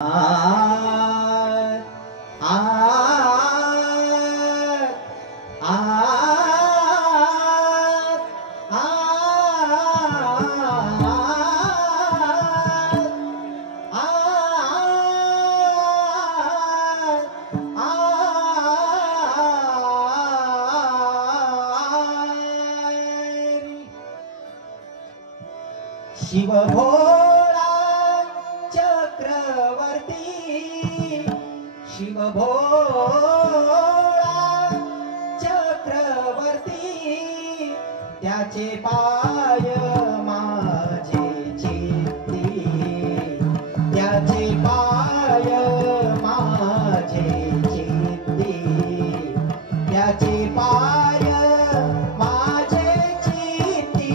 शिव भोळा चक्रवर्ती, शिव भोळा चक्रवर्ती, त्याचे पाय माझे चित्ती, त्याचे पाय माझे चित्ती, त्याचे पाय माझे चित्ती।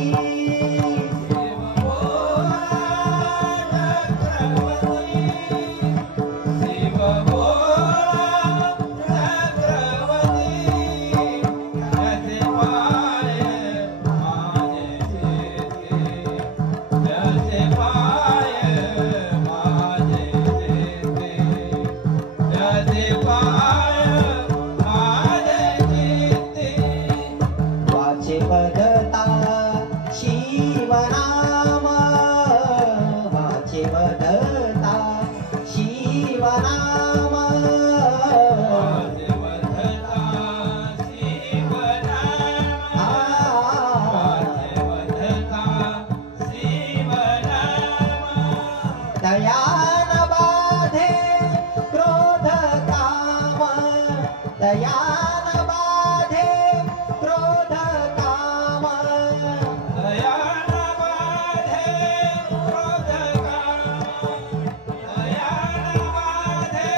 वदता शिवनाम, वाचे वदता शिवनाम, वाचे वदता शिवनाम, वाचे वदता शिवनाम। दया न बाधे क्रोध काम, दया न बाधे क्रोध काम, दया न बाधे क्रोध काम, दया न बाधे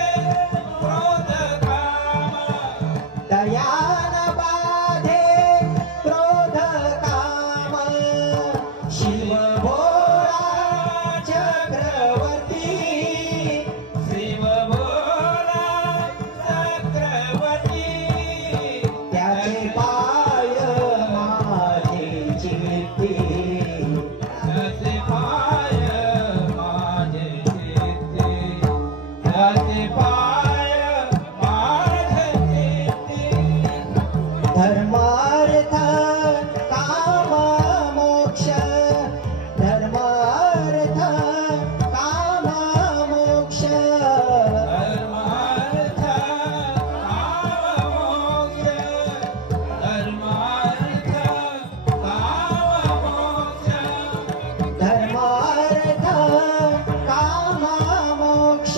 क्रोध काम, दया न बाधे क्रोध काम। शिव भोळा चक्रवर्ती, शिव भोळा चक्रवर्ती, त्याचे पाय माझे चित्ती, त्याचे पाय माझे चित्ती, त्याचे पाय माझे चित्ती। धर्मार्थ काम मोक्ष, धर्मार्थ काम मोक्ष, धर्मार्थ काम मोक्ष, धर्मार्थ काम मोक्ष, धर्मार्थ काम मोक्ष।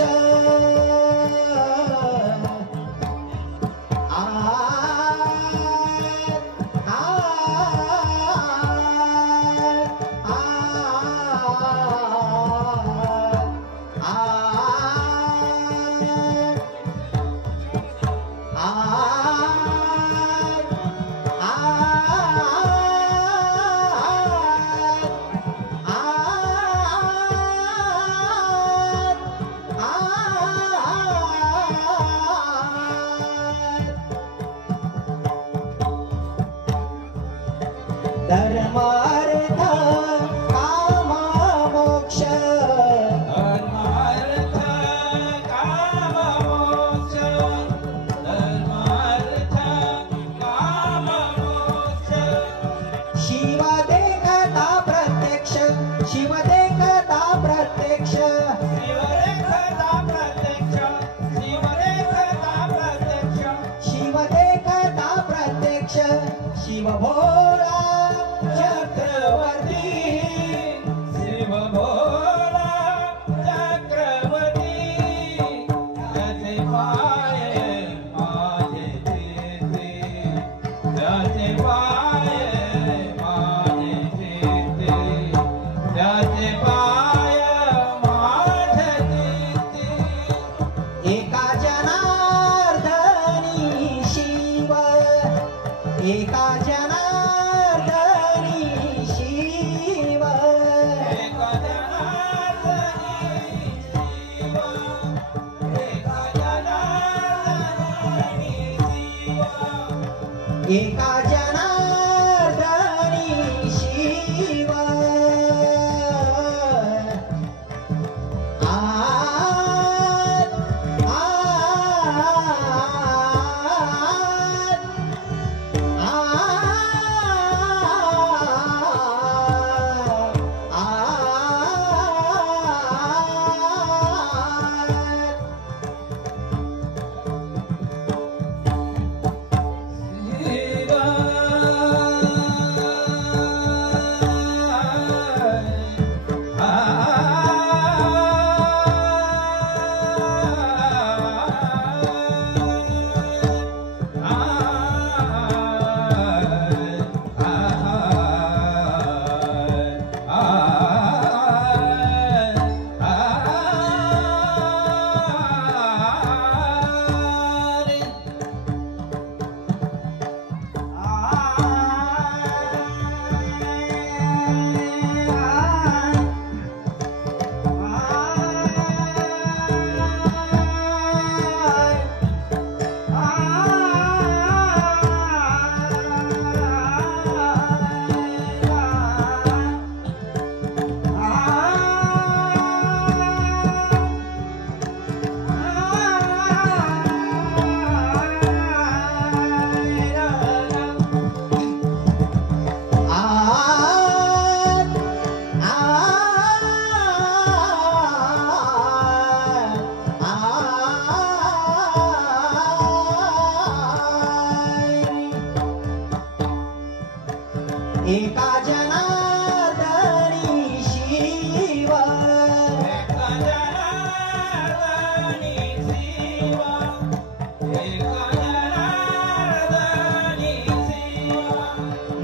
धर्मार्थ काम मोक्ष, धर्मार्थ काम मोक्ष, धर्मार्थ काम मोक्ष। शिव देखता प्रत्यक्ष, शिव देखता प्रत्यक्ष, शिव देखता प्रत्यक्ष, शिव देखता प्रत्यक्ष, शिव देखता प्रत्यक्ष। शिव भोळा चक्रवर्ती, शिव भोळा चक्रवर्ती, त्याचे पाय माझे चित्ती, त्याचे पाय माझे चित्ती, त्याचे पाय माझे चित्ती। एका जनार्दनी शिव, एका जनार्दनी शिव, एका जनार्दनी शिव, एका जनार्दनी शिव, एका जनार्दनी शिव।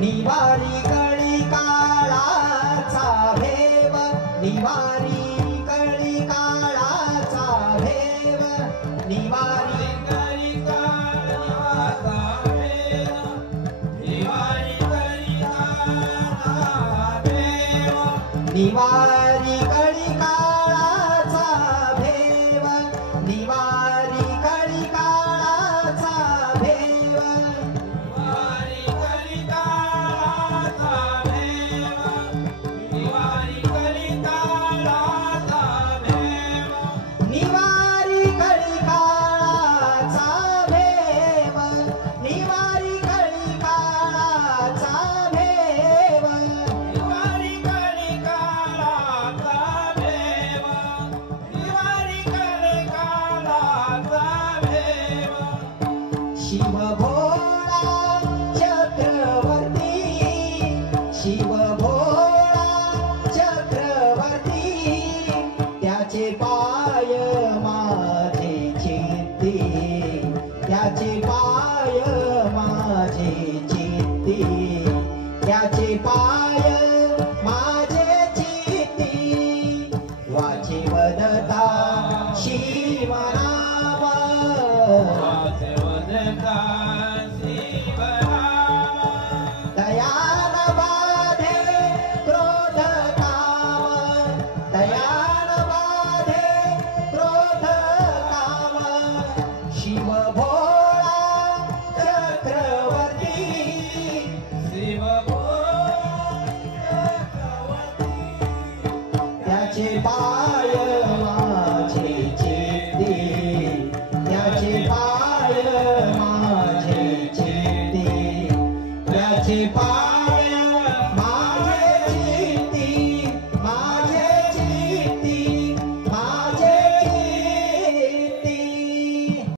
निवारी कळी काळाचा भेव निवारी कळी काळाचा भेव निवारी कळी काळाचा भेव निवारी कळी काळाचा भेव निवारी कळी काळाचा भेव निवारी कळी काळाचा भेव निवारी कळी काळाचा भेव निवारी कळी काळाचा भेव निवारी कळी काळाचा भेव निवारी कळी काळाचा भेव शिव भोळा चक्रवर्ती शिव भोळा चक्रवर्ती त्याचे पाय माझे चित्ती त्याचे पाय माझे चित्ती त्याचे पाय माझे चित्ती वाचे वदता